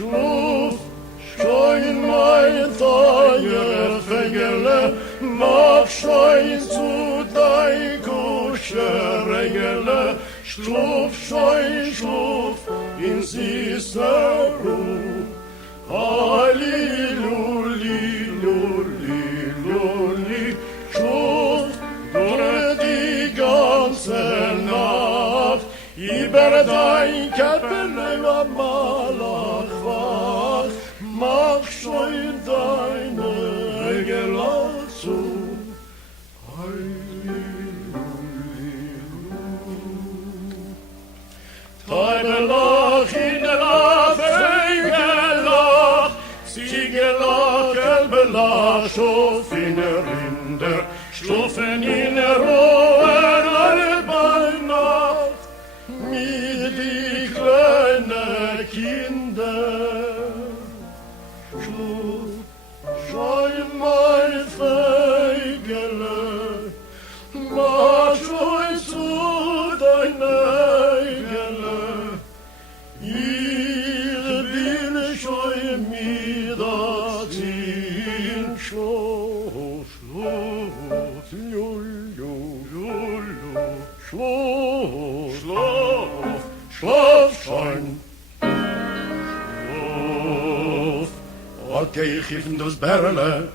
Schlof, schein mein Teuer Fegele, mach schein zu dein Kusche Regele, Schlof, schein, schlof, in süßer Ruh. Alliluli, luli, luli, schlof, durch die ganze Nacht, über dein Käppele war Malach wach, mach schon deine Gelach zu. Teibelach in der Lach, Feigelach, Siegelach, Elbelach, Schuf in der Rinder, Schlufen in der Rohen, alle bei Nacht, mit die kleinen Kinder. Schluff, schein mein Feigele, mach schon zu deiner Gelle. Ich will schon mit da ziehen, Schluff, Schluff, Schluff, Schluff, Schluff, schein. Schluff, okay, ich gif das Berle,